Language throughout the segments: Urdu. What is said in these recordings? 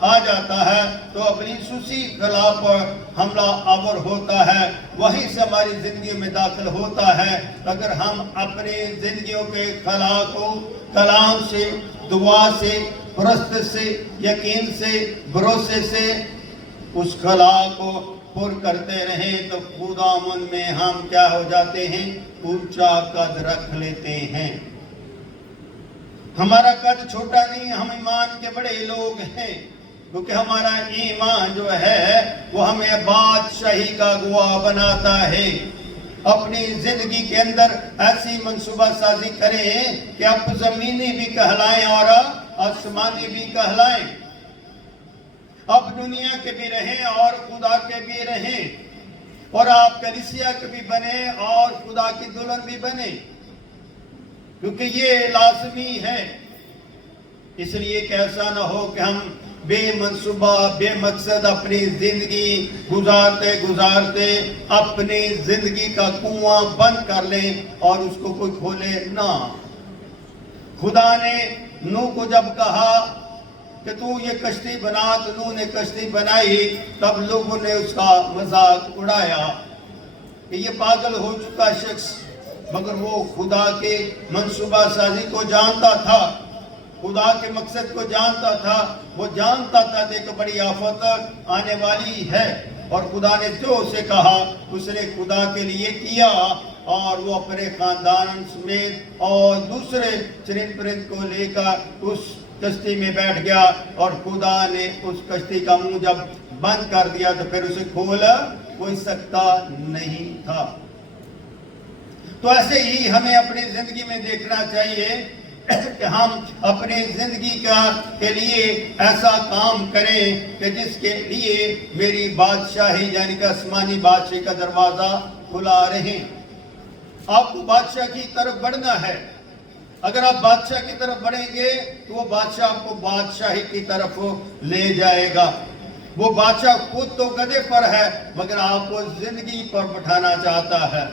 آ جاتا ہے تو ابلیس اسی خلا پر حملہ آور ہوتا ہے، وہیں سے ہماری زندگی میں داخل ہوتا ہے۔ اگر ہم اپنی زندگیوں کے خلا کو کلام سے، دعا سے، پرست سے، یقین سے، بھروسے سے اس خلا کو پر کرتے رہیں تو خداوند میں ہم کیا ہو جاتے ہیں؟ اونچا قد رکھ لیتے ہیں۔ ہمارا قد چھوٹا نہیں، ہم ایمان کے بڑے لوگ ہیں، کیونکہ ہمارا ایمان جو ہے وہ ہمیں بادشاہی کا گواہ بناتا ہے۔ اپنی زندگی کے اندر ایسی منصوبہ سازی کریں کہ آپ زمینی بھی کہلائیں اور آسمانی بھی کہلائیں، اب دنیا کے بھی رہیں اور خدا کے بھی رہیں، اور آپ کلیسیا کے بھی بنیں اور خدا کی دلہن بھی بنیں، کیونکہ یہ لازمی ہے۔ اس لیے کہ ایسا نہ ہو کہ ہم بے منصوبہ بے مقصد اپنی زندگی گزارتے اپنی زندگی کا کنواں بند کر لیں اور اس کو کوئی کھولے نہ۔ خدا نے نوح کو جب کہا کہ تو یہ کشتی بنا، تو نوح نے کشتی بنائی، تب لوگوں نے اس کا مذاق اڑایا کہ یہ پاگل ہو چکا شخص، مگر وہ خدا کے منصوبہ سازی کو جانتا تھا، خدا کے مقصد کو جانتا تھا، وہ جانتا تھا کہ بڑی آفت آنے والی ہے، اور خدا نے جو اسے کہا اس نے خدا کے لیے کیا، اور وہ اپنے خاندان سمیت اور دوسرے چرند پرند کو لے کر اس کشتی میں بیٹھ گیا، اور خدا نے اس کشتی کا منہ جب بند کر دیا تو پھر اسے کھولا کوئی سکتا نہیں تھا۔ تو ایسے ہی ہمیں اپنی زندگی میں دیکھنا چاہیے کہ ہم اپنی زندگی کے لیے ایسا کام کریں کہ جس کے لیے میری بادشاہی یعنی کہ آسمانی بادشاہی کا دروازہ کھلا رہے۔ آپ کو بادشاہ کی طرف بڑھنا ہے، اگر آپ بادشاہ کی طرف بڑھیں گے تو وہ بادشاہ آپ کو بادشاہی کی طرف لے جائے گا۔ وہ بادشاہ خود تو گدھے پر ہے مگر آپ کو زندگی پر بٹھانا چاہتا ہے،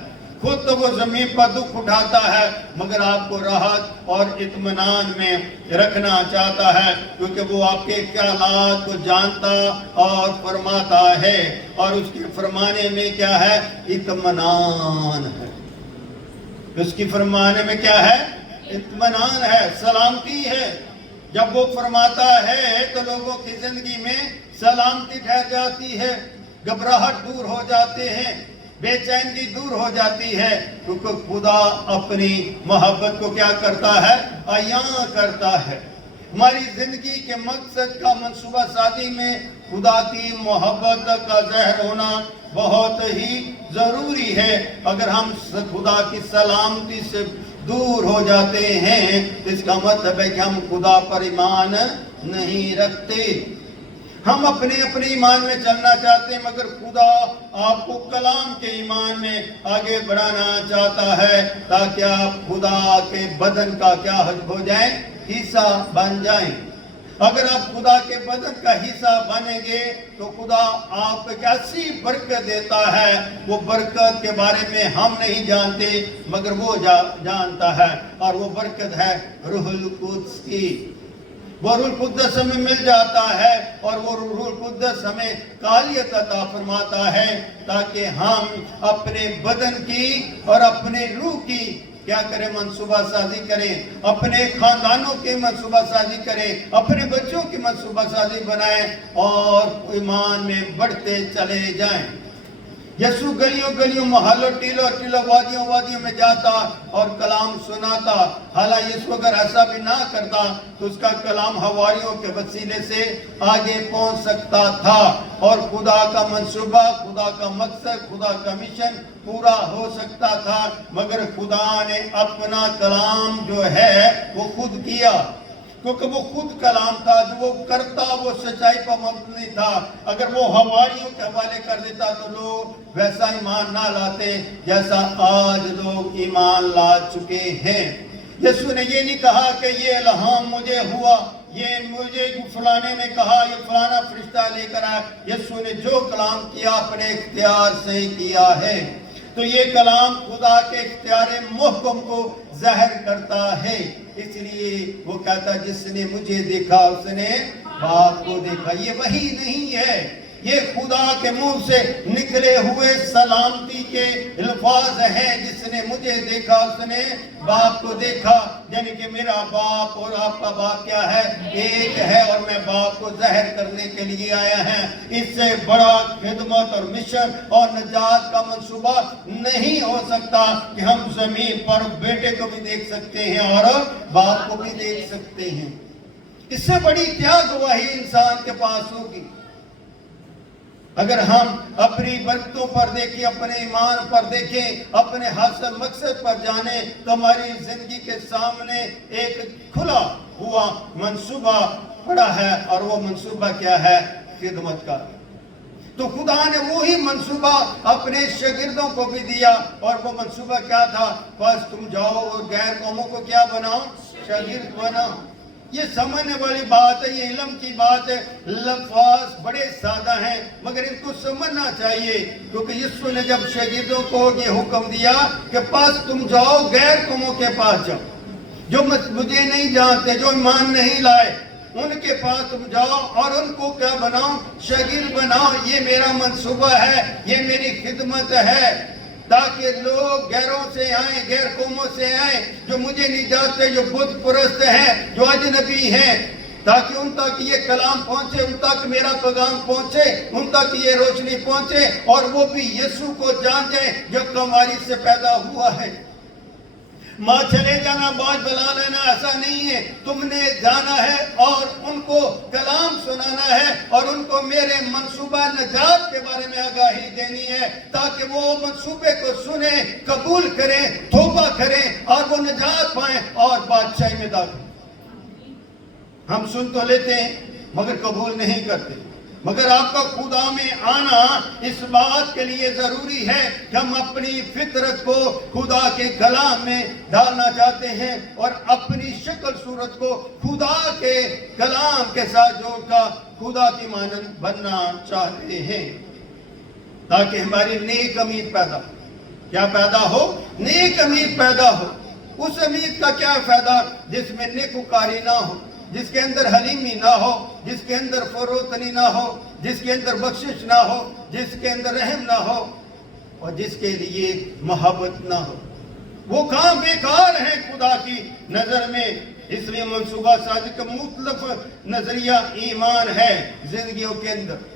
خود تو وہ زمین پر دکھ اٹھاتا ہے مگر آپ کو راحت اور اطمینان میں رکھنا چاہتا ہے، کیونکہ وہ آپ کے خیالات کو جانتا اور فرماتا ہے، اور اس کے فرمانے میں کیا ہے؟ اطمینان ہے۔ اس کی فرمانے میں کیا ہے؟ اطمینان ہے، سلامتی ہے۔ جب وہ فرماتا ہے تو لوگوں کی زندگی میں سلامتی ٹھہر جاتی ہے، گھبراہٹ دور ہو جاتے ہیں، بے چینی دور ہو جاتی ہے، کیونکہ خدا اپنی محبت کو کیا کرتا ہے؟ عیاں کرتا ہے۔ ہماری زندگی کے مقصد کا منصوبہ سازی میں خدا کی محبت کا ظاہر ہونا بہت ہی ضروری ہے۔ اگر ہم خدا کی سلامتی سے دور ہو جاتے ہیں اس کا مطلب ہے کہ ہم خدا پر ایمان نہیں رکھتے۔ ہم اپنے ایمان میں چلنا چاہتے ہیں مگر خدا آپ کو کلام کے ایمان میں آگے بڑھانا چاہتا ہے تاکہ آپ خدا کے بدن کا کیا ہو جائیں؟ حصہ بن جائیں۔ اگر آپ خدا کے بدن کا حصہ بنیں گے تو خدا آپ کو کیسی برکت دیتا ہے، وہ برکت کے بارے میں ہم نہیں جانتے مگر وہ جانتا ہے، اور وہ برکت ہے روح القدس کی۔ وہ روح القدس ہمیں مل جاتا ہے اور وہ روح القدس ہمیں قابلیت عطا فرماتا ہے تاکہ ہم اپنے بدن کی اور اپنے روح کی کیا کریں؟ منصوبہ سازی کریں، اپنے خاندانوں کی منصوبہ سازی کریں، اپنے بچوں کی منصوبہ سازی بنائیں اور ایمان میں بڑھتے چلے جائیں۔ یسوع گلیوں گلیوں محلوں ٹیلوں وادیوں میں جاتا اور کلام سناتا، حالانکہ یسوع اگر ایسا بھی نہ کرتا تو اس کا کلام حواریوں کے وسیلے سے آگے پہنچ سکتا تھا اور خدا کا منصوبہ، خدا کا مقصد، خدا کا مشن پورا ہو سکتا تھا، مگر خدا نے اپنا کلام جو ہے وہ خود کیا، کیونکہ وہ خود کلام تھا، جو وہ کرتا وہ سچائی پر مبنی تھا۔ اگر وہ حواریوں کے حوالے کر دیتا تو لوگ ویسا ایمان نہ لاتے جیسا آج لوگ ایمان لا چکے ہیں۔ یسوع نے یہ نہیں کہا کہ یہ الہام مجھے ہوا، یہ مجھے فلانے نے کہا، یہ فلانا فرشتہ لے کر آیا۔ یسوع نے جو کلام کیا اپنے اختیار سے کیا ہے۔ تو یہ کلام خدا کے اختیار محکم کو ظاہر کرتا ہے. اس لیے وہ کہتا جس نے مجھے دیکھا اس نے باپ کو دیکھا. یہ وحی نہیں ہے، یہ خدا کے منہ سے نکلے ہوئے سلامتی کے الفاظ ہیں. جس نے مجھے دیکھا اس نے باپ کو دیکھا. یعنی کہ میرا باپ اور آپ کا باپ کیا ہے؟ ایک ہے، اور میں باپ کو ظاہر کرنے کے لیے آیا ہے. اس سے بڑا خدمت اور مشن اور نجات کا منصوبہ نہیں ہو سکتا کہ ہم زمین پر بیٹے کو بھی دیکھ سکتے ہیں اور باپ کو بھی دیکھ سکتے ہیں. اس سے بڑی کیا گواہی انسان کے پاس ہوگی؟ اگر ہم اپنی برکتوں پر دیکھیں، اپنے ایمان پر دیکھیں، اپنے حاصل مقصد پر جانیں، تو ہماری زندگی کے سامنے ایک کھلا ہوا منصوبہ پڑا ہے، اور وہ منصوبہ کیا ہے؟ خدمت کا. تو خدا نے وہی منصوبہ اپنے شاگردوں کو بھی دیا، اور وہ منصوبہ کیا تھا؟ بس تم جاؤ اور غیر قوموں کو کیا بناؤ؟ شاگرد بناؤ. یہ سمجھنے والی بات ہے، یہ علم کی بات ہے. لفظ بڑے سادہ ہیں مگر ان کو سمجھنا چاہیے، کیونکہ یسوع نے جب شاگردوں کو یہ حکم دیا کہ پس تم جاؤ غیر قوموں کے پاس جاؤ، جو مجھے نہیں جانتے، جو ایمان نہیں لائے، ان کے پاس تم جاؤ اور ان کو کیا بناؤ؟ شاگرد بناؤ. یہ میرا منصوبہ ہے، یہ میری خدمت ہے، تاکہ لوگ غیروں سے آئیں، غیر قوموں سے آئیں، جو مجھے نہیں جانتے، جو بت پرست ہیں، جو اجنبی ہیں، تاکہ ان تک یہ کلام پہنچے، ان تک میرا پیغام پہنچے، ان تک یہ روشنی پہنچے، اور وہ بھی یسوع کو جان جائیں جو کماری سے پیدا ہوا ہے. ماں چلے جانا، باج بلا لینا، ایسا نہیں ہے. تم نے جانا ہے اور ان کو کلام سنانا ہے، اور ان کو میرے منصوبہ نجات کے بارے میں آگاہی دینی ہے، تاکہ وہ منصوبے کو سنیں، قبول کریں، توبہ کریں، اور وہ نجات پائیں اور بادشاہی میں داخل. ہم سن تو لیتے ہیں مگر قبول نہیں کرتے. مگر آپ کا خدا میں آنا اس بات کے لیے ضروری ہے کہ ہم اپنی فطرت کو خدا کے کلام میں ڈالنا چاہتے ہیں، اور اپنی شکل صورت کو خدا کے کلام کے ساتھ جوڑ کر خدا کی مانند بننا چاہتے ہیں، تاکہ ہماری نیک امید پیدا ہو. کیا پیدا ہو؟ نیک امید پیدا ہو. اس امید کا کیا فائدہ جس میں نیکوکاری نہ ہو، جس کے اندر حلیمی نہ ہو، جس کے اندر فروتنی نہ ہو، جس کے اندر بخشش نہ ہو، جس کے اندر رحم نہ ہو، اور جس کے لیے محبت نہ ہو. وہ کام بیکار ہیں خدا کی نظر میں. اس لیے منصوبہ سازی کا مختلف نظریہ ایمان ہے. زندگیوں کے اندر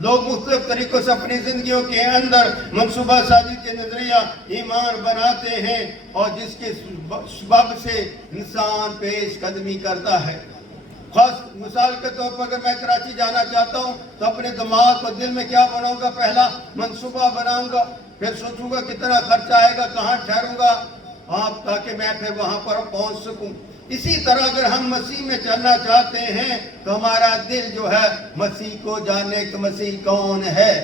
لوگ مختلف طریقوں سے اپنی زندگیوں کے اندر منصوبہ سازی کے نظریہ ایمان بناتے ہیں، اور جس کے سبب سے انسان پیش قدمی کرتا ہے. خاص مثال کے طور پر اگر میں کراچی جانا چاہتا ہوں تو اپنے دماغ اور دل میں کیا بناؤں گا؟ پہلا منصوبہ بناؤں گا، پھر سوچوں گا کتنا خرچہ آئے گا، کہاں ٹھہروں گا، تاکہ میں پھر وہاں پر پہنچ سکوں. اسی طرح اگر ہم مسیح میں چلنا چاہتے ہیں تو ہمارا دل جو ہے مسیح کو جانے کہ مسیح کون ہے.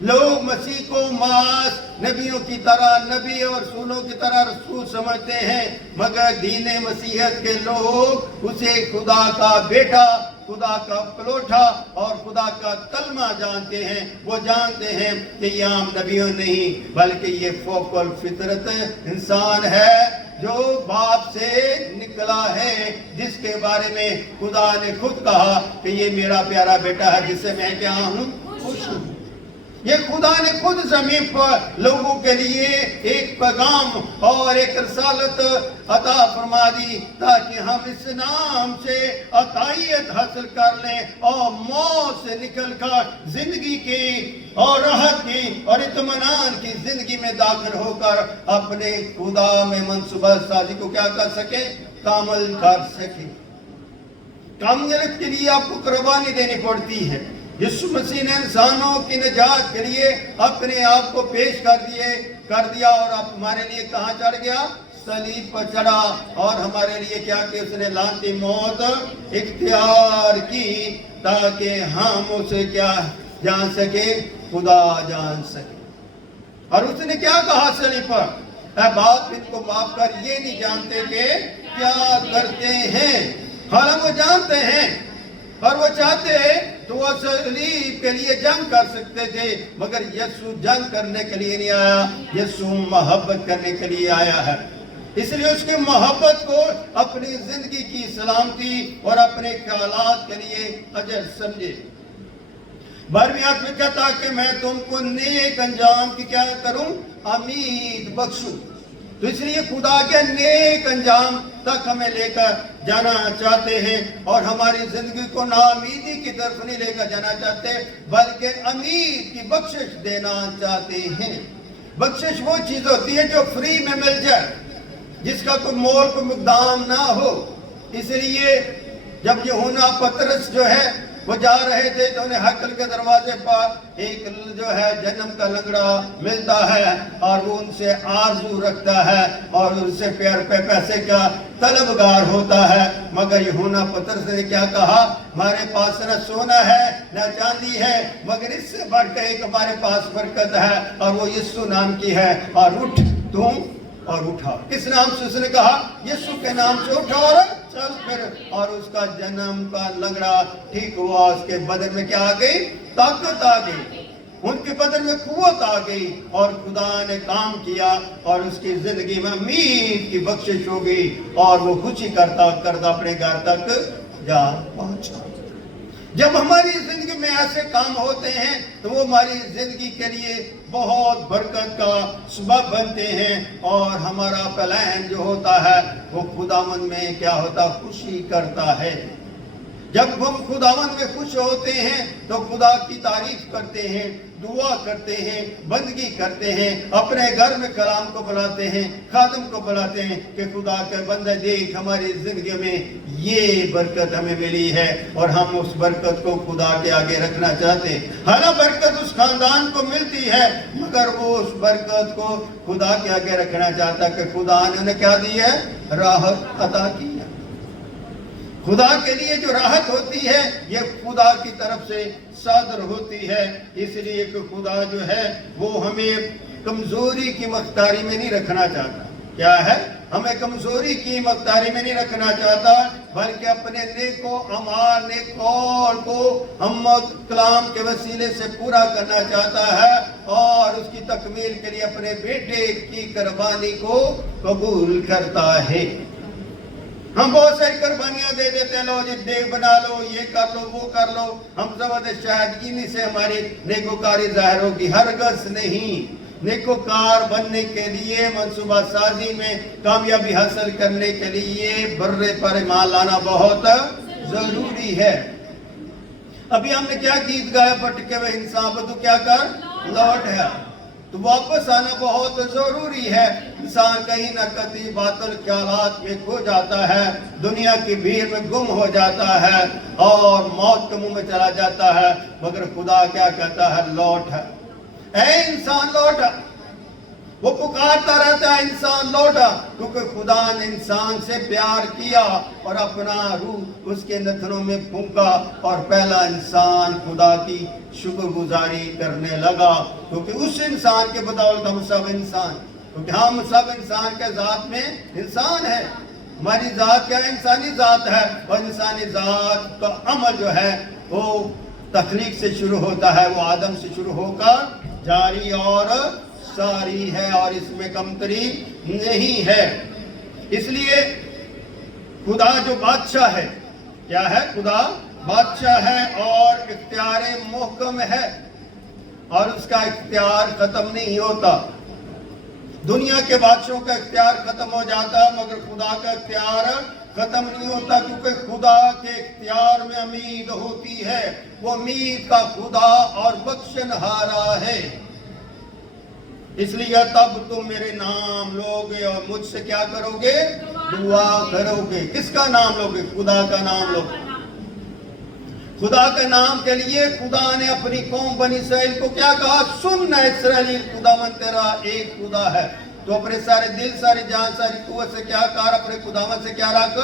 لوگ مسیح کو ماس نبیوں کی طرح نبی اور رسولوں کی طرح رسول سمجھتے ہیں، مگر دین مسیحیت کے لوگ اسے خدا کا بیٹا، خدا کا پلوٹا اور خدا کا کلمہ جانتے ہیں. وہ جانتے ہیں کہ یہ عام نبیوں نہیں بلکہ یہ فوق الفطرت انسان ہے جو باپ سے نکلا ہے، جس کے بارے میں خدا نے خود کہا کہ یہ میرا پیارا بیٹا ہے جس سے میں کیا ہوں؟ خوش ہوں. یہ خدا نے خود زمین پر لوگوں کے لیے ایک پیغام اور ایک رسالت عطا فرما دی، تاکہ ہم اس نام سے عطائیت حاصل کر لیں اور موت سے نکل کر زندگی کی اور راحت کی اور اطمینان کی زندگی میں داخل ہو کر اپنے خدا میں منصوبہ سازی کو کیا کر سکے؟ کامل کر سکے. کامیابی کے لیے آپ کو قربانی دینی پڑتی ہے. یسوع مسیح نے انسانوں کی نجات کے لیے اپنے آپ کو پیش کر دیا اور اب ہمارے لیے کہاں چڑھ گیا؟ صلیب پر چڑھا. اور ہمارے لیے کیا کہ اس نے لعنتی موت اختیار کی تاکہ ہم اسے کیا جان سکے؟ خدا جان سکے. اور اس نے کیا کہا صلیب پر؟ اے باپ ان کو معاف کر، یہ نہیں جانتے کہ کیا کرتے ہیں. حالانکہ وہ جانتے ہیں اور وہ چاہتے ہیں تو وہ صلیب کے لیے جنگ کر سکتے تھے، مگر یسوع جنگ کرنے کے لیے نہیں آیا، یسوع محبت کرنے کے لیے آیا ہے۔ اس لیے اس کی محبت کو اپنی زندگی کی سلامتی اور اپنے خیالات کے لیے اجر سمجھے۔ 12ویں آیت میں کہتا کہ میں تم کو نیک انجام کی کیا کروں؟ امید بخشوں۔ تو اس لیے خدا کے نیک انجام تک ہمیں لے کر جانا چاہتے ہیں، اور ہماری زندگی کو ناامیدی کی طرف نہیں لے کر جانا چاہتے، بلکہ امید کی بخشش دینا چاہتے ہیں۔ بخشش وہ چیز ہوتی ہے جو فری میں مل جائے، جس کا کوئی مول کوئی مقدام نہ ہو۔ اس لیے جب یوحنا پطرس جو ہے وہ جا رہے تھے تو انہیں ہیکل کے دروازے پر ایک جو ہے جنم کا لنگڑا ملتا ہے، اور وہ ان سے آرزو رکھتا ہے اور ان سے پیسے کا طلبگار ہوتا ہے، مگر یوحنا پطرس نے کیا کہا؟ ہمارے پاس نہ سونا ہے نہ چاندی ہے، مگر اس سے بڑھ کے ایک ہمارے پاس برکت ہے، اور وہ یسوع نام کی ہے، اور اٹھ تم اور اٹھا۔ کس نام سے اس نے کہا؟ یسوع کے نام سے اٹھا اور چل پھر، اور اس کا جنم کا لنگڑا ٹھیک ہوا۔ اس کے بدن میں کیا آ گئی؟ طاقت آ گئی، ان کے بدن میں قوت آ گئی، اور خدا نے کام کیا، اور اس کی زندگی میں امید کی بخشش ہو گئی، اور وہ خوشی کرتا کرتا اپنے گھر تک جا پہنچا۔ جب ہماری زندگی میں ایسے کام ہوتے ہیں تو وہ ہماری زندگی کے لیے بہت برکت کا سبب بنتے ہیں، اور ہمارا پلان جو ہوتا ہے وہ خداوند میں کیا ہوتا؟ خوشی کرتا ہے۔ جب ہم خداوند میں خوش ہوتے ہیں تو خدا کی تعریف کرتے ہیں، دعا کرتے ہیں، بندگی کرتے ہیں، اپنے گھر میں کلام کو بلاتے ہیں، خادم کو بلاتے ہیں کہ خدا کے بندے دیکھ ہماری زندگی میں یہ برکت ہمیں ملی ہے، اور ہم اس برکت کو خدا کے آگے رکھنا چاہتے ہیں۔ حالانکہ برکت اس خاندان کو ملتی ہے، مگر وہ اس برکت کو خدا کے آگے رکھنا چاہتا ہے کہ خدا نے انہیں کیا دی ہے؟ راحت عطا کی ہے۔ خدا کے لیے جو راحت ہوتی ہے یہ خدا کی طرف سے صادر ہوتی ہے، اس لیے کہ خدا جو ہے وہ ہمیں کمزوری کی مختاری میں نہیں رکھنا چاہتا۔ کیا ہے؟ ہمیں کمزوری کی مختاری میں نہیں رکھنا چاہتا، بلکہ اپنے نیک و اعمال نیک قول کو ہم کلام کے وسیلے سے پورا کرنا چاہتا ہے، اور اس کی تکمیل کے لیے اپنے بیٹے کی قربانی کو قبول کرتا ہے۔ ہم بہت ساری قربانیاں دے دیتے ہیں، لو جی دیگ بنا لو، یہ کر لو وہ کر لو، ہم زبردست شاید انہی سے ہماری نیکوکاری ظاہر ہوگی۔ ہرگز نہیں۔ نیکوکار بننے کے لیے منصوبہ سازی میں کامیابی حاصل کرنے کے لیے برے پر ایمان لانا بہت ضروری ہے۔ ابھی ہم نے کیا گیت گایا؟ بھٹکے ہوئے انسان کو تو کیا کر لوٹ ہے، تو واپس آنا بہت ضروری ہے۔ انسان کہیں نہ کہیں باطل خیالات میں کھو جاتا ہے، دنیا کی بھیڑ میں گم ہو جاتا ہے، اور موت کے منہ میں چلا جاتا ہے، مگر خدا کیا کہتا ہے؟ لوٹ ہے، اے انسان لوٹا۔ وہ پکارتا رہتا ہے انسان لوٹا، کیونکہ خدا نے انسان سے پیار کیا اور اپنا روح اس کے نتنوں میں پھونکا، اور پہلا انسان خدا کی شکر گزاری کرنے لگا، کیونکہ اس انسان کے بدولت ہم سب انسان، کیونکہ ہم سب انسان کے ذات میں انسان ہیں۔ ہماری ذات کیا ہے؟ انسانی ذات ہے، اور انسانی ذات کا عمل جو ہے وہ تخلیق سے شروع ہوتا ہے، وہ آدم سے شروع ہو کر جاری اور ساری ہے، اور اس میں کمتری نہیں ہے۔ اس لیے خدا جو بادشاہ ہے، کیا ہے؟ خدا بادشاہ ہے اور اختیار محکم ہے، اور اس کا اختیار ختم نہیں ہوتا۔ دنیا کے بادشاہوں کا اختیار ختم ہو جاتا ہے، مگر خدا کا اختیار ختم نہیں ہوتا، کیونکہ خدا کے اختیار میں امید ہوتی ہے۔ وہ امید کا خدا اور بخشنہارا ہے۔ اس لیے تب تم میرے نام لوگے اور مجھ سے کیا کرو گے؟ دعا کرو گے۔ کس کا نام لوگے؟ خدا کا نام لوگے۔ خدا کے نام کے لیے خدا نے اپنی قوم بنی اسرائیل کو کیا کہا؟ سن اے اسرائیلی، خداوند تیرا ایک خدا ہے۔ تو اپنے سارے دل، ساری جان، ساری قوت سے کیا کہا؟ اپنے خداوند سے کیا رکھ؟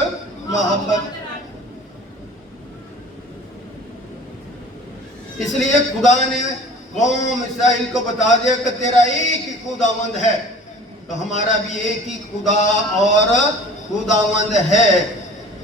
محبت۔ اس لیے خدا نے قوم اسرائیل کو بتا دیا کہ تیرا ایک ہی خداوند ہے، تو ہمارا بھی ایک ہی خدا اور خداوند ہے۔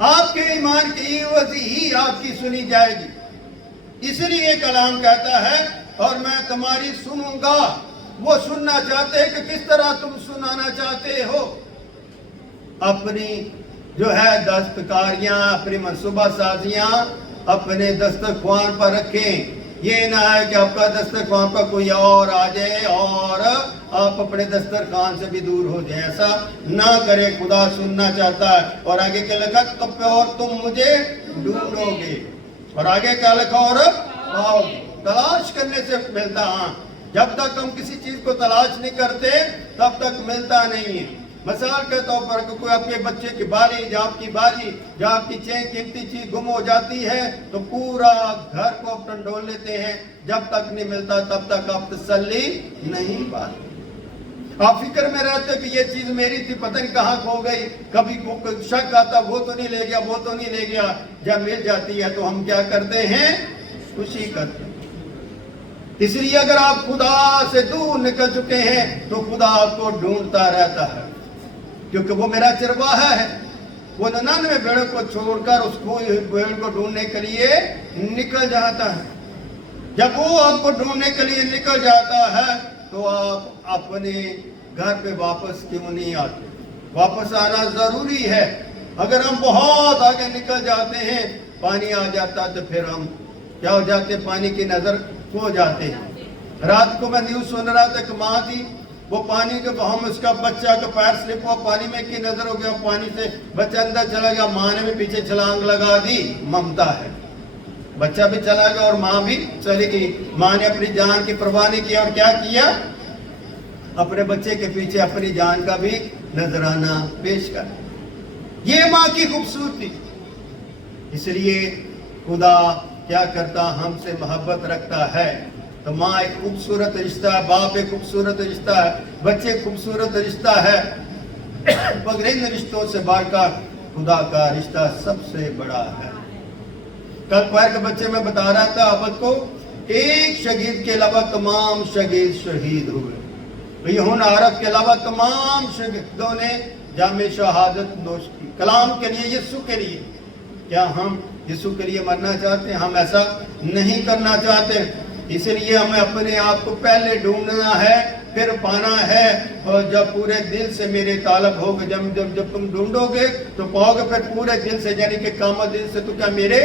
آپ کے ایمان کی وضع ہی آپ کی سنی جائے گی۔ اس لیے کلام کہتا ہے اور میں تمہاری سنوں گا۔ وہ سننا چاہتے ہیں کہ کس طرح تم سنانا چاہتے ہو۔ اپنی جو ہے دستکاریاں، اپنی منصوبہ سازیاں اپنے دسترخوان پر رکھیں۔ یہ نہ ہے کہ آپ کا دسترخوان پر کوئی اور آ جائے اور آپ اپنے دسترخوان سے بھی دور ہو جائیں۔ ایسا نہ کرے، خدا سننا چاہتا ہے۔ اور آگے کیا لکھا؟ اور تم مجھے ڈھونڈو گے۔ اور آگے کیا لکھا؟ اور پاؤ گے۔ تلاش کرنے سے ملتا۔ ہاں، جب تک ہم کسی چیز کو تلاش نہیں کرتے تب تک ملتا نہیں ہے۔ مثال کے طور پر کوئی آپ کے بچے کی بالی، جب آپ کی بالی، جب آپ کی قیمتی چیز گم ہو جاتی ہے تو پورا گھر کو اپنا ڈھونڈ لیتے ہیں۔ جب تک نہیں ملتا تب تک آپ تسلی نہیں پاتے۔ آپ فکر میں رہتے کہ یہ چیز میری تھی، پتہ نہیں کہاں کھو گئی۔ کبھی شک آتا وہ تو نہیں لے گیا، وہ تو نہیں لے گیا۔ جب مل جاتی ہے تو ہم کیا کرتے ہیں؟ خوشی کرتے ہیں۔ اس لیے اگر آپ خدا سے دور نکل چکے ہیں تو خدا آپ کو ڈھونڈتا رہتا ہے، کیونکہ وہ میرا چرواہا ہے۔ وہ 99 بھیڑوں کو چھوڑ کر اس کو بھیڑ کو ڈھونڈنے کے لیے نکل جاتا ہے۔ جب وہ آپ کو ڈھونڈنے کے لیے نکل جاتا ہے تو آپ اپنے گھر پہ واپس کیوں نہیں آتے؟ واپس آنا ضروری ہے۔ اگر ہم بہت آگے نکل جاتے ہیں، پانی آ جاتا تو پھر ہم کیا ہو جاتے؟ پانی کی نظر کھو جاتے ہیں۔ رات کو میں نیوز سن رہا تھا کہ ماں تھی، وہ پانی کے ہم اس کا بچہ کا پیر سلپ ہوا، پانی میں کی نظر ہو گیا، پانی سے بچہ اندر چلا گیا، ماں نے بھی پیچھے چھلانگ لگا دی۔ ممتا ہے، بچہ بھی چلا گیا اور ماں بھی چلی گئی۔ ماں نے اپنی جان کی پرواہ نہیں کی اور کیا کیا؟ اپنے بچے کے پیچھے اپنی جان کا بھی نذرانہ پیش کر۔ یہ ماں کی خوبصورتی۔ اس لیے خدا کیا کرتا؟ ہم سے محبت رکھتا ہے۔ تو ماں ایک خوبصورت رشتہ ہے، باپ ایک خوبصورت رشتہ ہے، بچے ایک خوبصورت رشتہ ہے، مگر ان رشتوں سے بڑھ کر خدا کا رشتہ سب سے بڑا ہے۔ کل پیر کے بچے میں بتا رہا تھا عبد کو، ایک شہید کے علاوہ تمام شہید ہوئے۔ یہون عرب کے علاوہ تمام شہیدوں نے جام شہادت نوش کی، کلام کے لیے، یسوع کے لیے۔ کیا ہم یسوع کے لیے مرنا چاہتے ہیں؟ ہم ایسا نہیں کرنا چاہتے۔ اس لیے ہمیں اپنے آپ کو پہلے ڈھونڈنا ہے، پھر پانا ہے۔ اور جب پورے دل سے میرے طالب ہوگے، جب تم ڈھونڈو گے تو پاؤ گے، پھر پورے دل سے، یعنی کہ کامل دل سے تو کیا میرے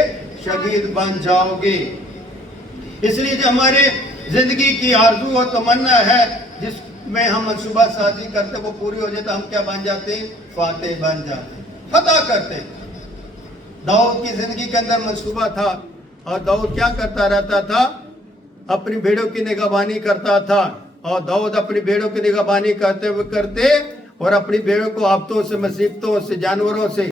شہید بن جاؤ گے۔ اس لیے جو ہمارے زندگی کی آرزو اور تمنا ہے، جس میں ہم منصوبہ سازی کرتے وہ پوری ہو جائے تو ہم کیا بن جاتے ہیں؟ فاتح بن جاتے ہیں، فتح کرتے۔ داؤد کی زندگی کے اندر منصوبہ تھا اور داؤد کیا کرتا رہتا تھا؟ اپنی بھیڑوں کی نگہبانی کرتا تھا۔ اور داؤد اپنی بھیڑوں کی نگہبانی کرتے اور اپنی بھیڑوں کو آفتوں سے، مصیبتوں سے، جانوروں سے